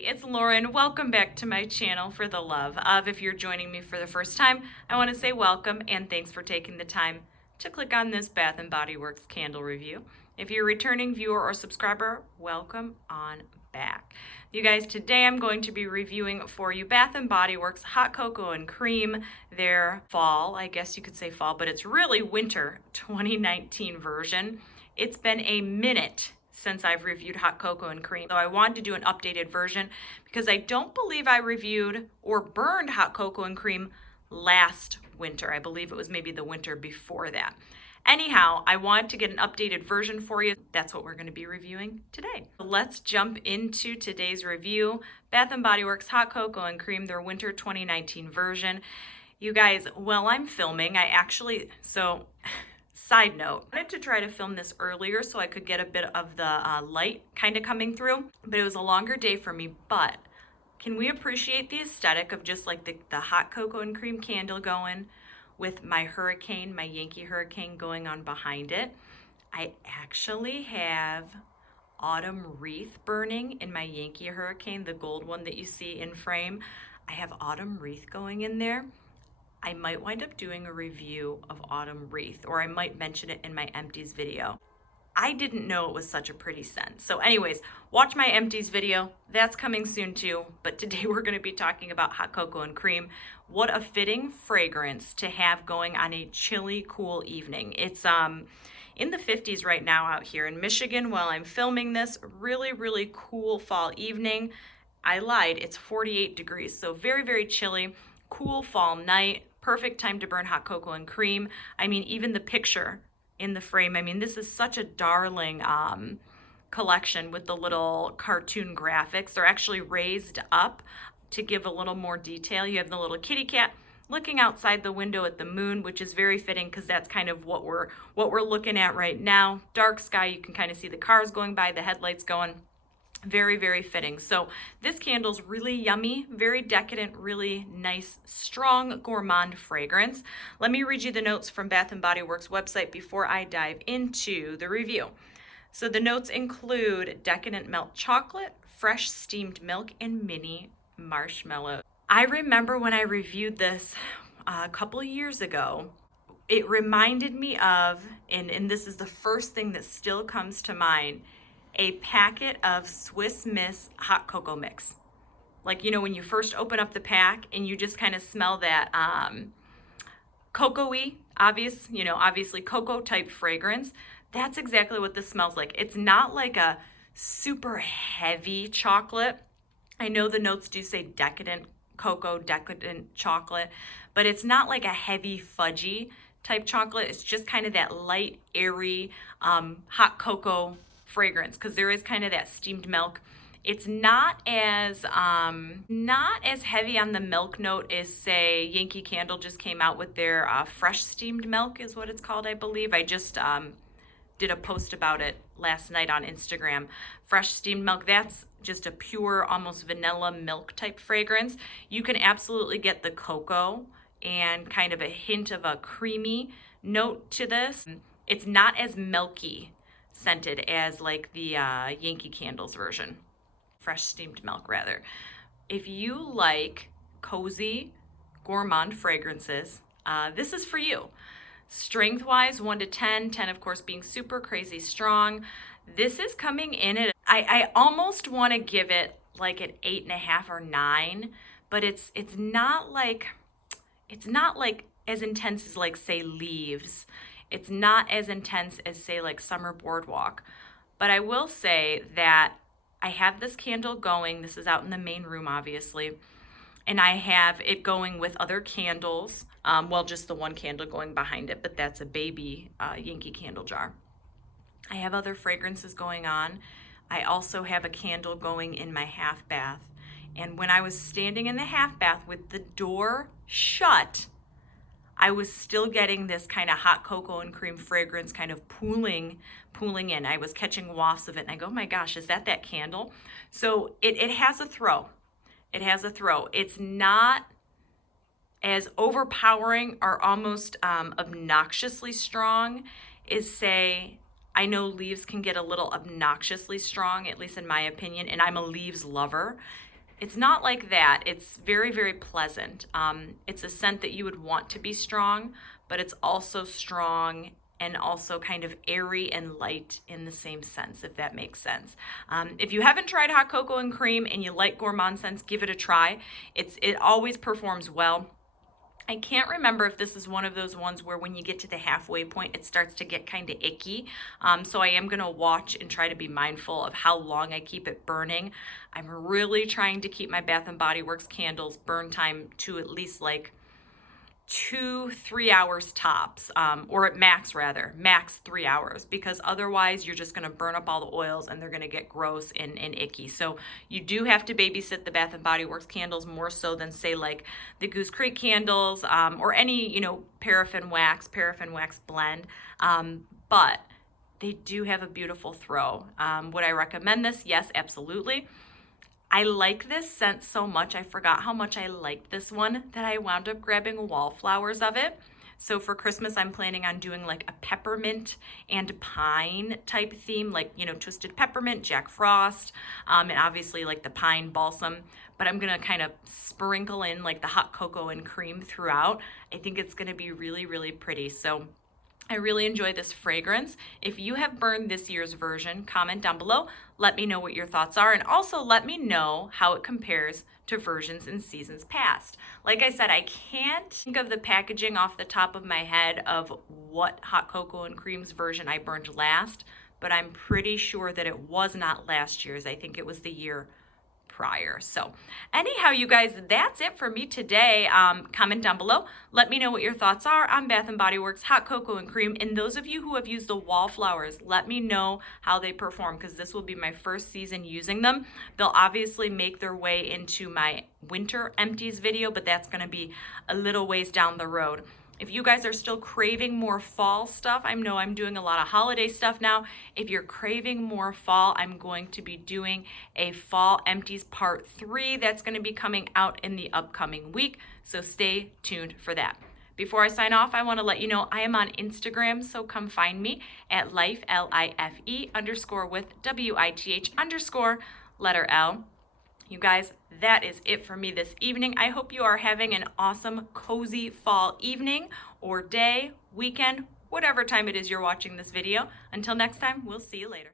everybody, it's Lauren. Welcome back to my channel for the love of. If you're joining me for the first time, I want to say welcome and thanks for taking the time to click on this Bath & Body Works candle review. If you're a returning viewer or subscriber, welcome on back. You guys, today I'm going to be reviewing for you Bath & Body Works Hot Cocoa and Cream, their fall, I guess you could say fall, but it's really winter 2019 version. It's been a minute since I've reviewed Hot Cocoa and Cream. So I wanted to do an updated version because I don't believe I reviewed or burned Hot Cocoa and Cream last winter. I believe it was maybe the winter before that. Anyhow, I wanted to get an updated version for you. That's what we're going to be reviewing today. So let's jump into today's review. Bath & Body Works Hot Cocoa and Cream, their winter 2019 version. You guys, while I'm filming, side note, I wanted to try to film this earlier so I could get a bit of the light kind of coming through, but it was a longer day for me. But can we appreciate the aesthetic of just like the Hot Cocoa and Cream candle going with my hurricane, my Yankee Hurricane going on behind it? I actually have Autumn Wreath burning in my Yankee Hurricane, the gold one that you see in frame. I have Autumn Wreath going in there. I might wind up doing a review of Autumn Wreath, or I might mention it in my empties video. I didn't know it was such a pretty scent. So anyways, watch my empties video. That's coming soon too. But today we're going to be talking about Hot Cocoa and Cream. What a fitting fragrance to have going on a chilly, cool evening. It's in the 50s right now out here in Michigan while I'm filming this. Really, really cool fall evening. I lied, it's 48 degrees, so very, very chilly. Cool fall night. Perfect time to burn Hot Cocoa and Cream. I mean, even the picture in the frame, I mean, this is such a darling collection with the little cartoon graphics. They're actually raised up to give a little more detail. You have the little kitty cat looking outside the window at the moon, which is very fitting because that's kind of what we're looking at right now. Dark sky, you can kind of see the cars going by, the headlights going. Very, very fitting. So this candle's really yummy, very decadent, really nice, strong, gourmand fragrance. Let me read you the notes from Bath & Body Works website before I dive into the review. So the notes include decadent milk chocolate, fresh steamed milk, and mini marshmallow. I remember when I reviewed this a couple years ago, it reminded me of, and this is the first thing that still comes to mind, a packet of Swiss Miss hot cocoa mix. Like, you know, when you first open up the pack and you just kind of smell that cocoa-y, obviously cocoa type fragrance. That's exactly what this smells like. It's not like a super heavy chocolate. I know the notes do say decadent cocoa, decadent chocolate, but it's not like a heavy fudgy type chocolate. It's just kind of that light, airy, hot cocoa fragrance, because there is kind of that steamed milk. It's not as heavy on the milk note as, say, Yankee Candle just came out with their fresh steamed milk is what it's called, I believe. I just did a post about it last night on Instagram. Fresh steamed milk, that's just a pure, almost vanilla milk type fragrance. You can absolutely get the cocoa and kind of a hint of a creamy note to this. It's not as milky scented as like the Yankee Candles version, fresh steamed milk rather. If you like cozy gourmand fragrances, this is for you. Strength wise, 1 to 10, 10 of course being super crazy strong. This is coming in at, I almost want to give it like an 8.5 or 9, but it's not like as intense as like say Leaves. It's not as intense as, say, like Summer Boardwalk. But I will say that I have this candle going. This is out in the main room, obviously. And I have it going with other candles. Well, just the one candle going behind it, but that's a baby Yankee candle jar. I have other fragrances going on. I also have a candle going in my half bath. And when I was standing in the half bath with the door shut, I was still getting this kind of Hot Cocoa and Cream fragrance kind of pooling in. I was catching wafts of it and I go, oh my gosh, is that candle? So it has a throw. It has a throw. It's not as overpowering or almost obnoxiously strong as, say, I know leaves can get a little obnoxiously strong, at least in my opinion, and I'm a leaves lover. It's not like that. It's very, very pleasant. It's a scent that you would want to be strong, but it's also strong and also kind of airy and light in the same sense, if that makes sense. If you haven't tried hot cocoa and cream and you like gourmand scents, give it a try. It always performs well. I can't remember if this is one of those ones where when you get to the halfway point, it starts to get kind of icky. So I am going to watch and try to be mindful of how long I keep it burning. I'm really trying to keep my Bath & Body Works candles burn time to at least like 2-3 hours tops, or at max 3 hours, because otherwise you're just going to burn up all the oils and they're going to get gross and icky. So you do have to babysit the Bath & Body Works candles more so than say like the Goose Creek candles, or any, paraffin wax blend. But they do have a beautiful throw. Would I recommend this? Yes, absolutely. I like this scent so much, I forgot how much I liked this one, that I wound up grabbing wallflowers of it. So for Christmas, I'm planning on doing like a peppermint and pine type theme, like, twisted peppermint, Jack Frost, and obviously like the pine balsam. But I'm gonna kind of sprinkle in like the hot cocoa and cream throughout. I think it's gonna be really, really pretty. So I really enjoy this fragrance. If you have burned this year's version, comment down below. Let me know what your thoughts are, and also let me know how it compares to versions in seasons past. Like I said, I can't think of the packaging off the top of my head of what hot cocoa and cream's version I burned last, but I'm pretty sure that it was not last year's. I think it was the year prior. So anyhow, you guys, that's it for me today. Comment down below. Let me know what your thoughts are on Bath & Body Works hot cocoa and cream. And those of you who have used the wallflowers, let me know how they perform, because this will be my first season using them. They'll obviously make their way into my winter empties video, but that's going to be a little ways down the road. If you guys are still craving more fall stuff, I know I'm doing a lot of holiday stuff now. If you're craving more fall, I'm going to be doing a fall empties part 3 that's going to be coming out in the upcoming week. So stay tuned for that. Before I sign off, I want to let you know I am on Instagram, so come find me at life, L-I-F-E _ with W-I-T-H _ letter L. You guys, that is it for me this evening. I hope you are having an awesome, cozy fall evening or day, weekend, whatever time it is you're watching this video. Until next time, we'll see you later.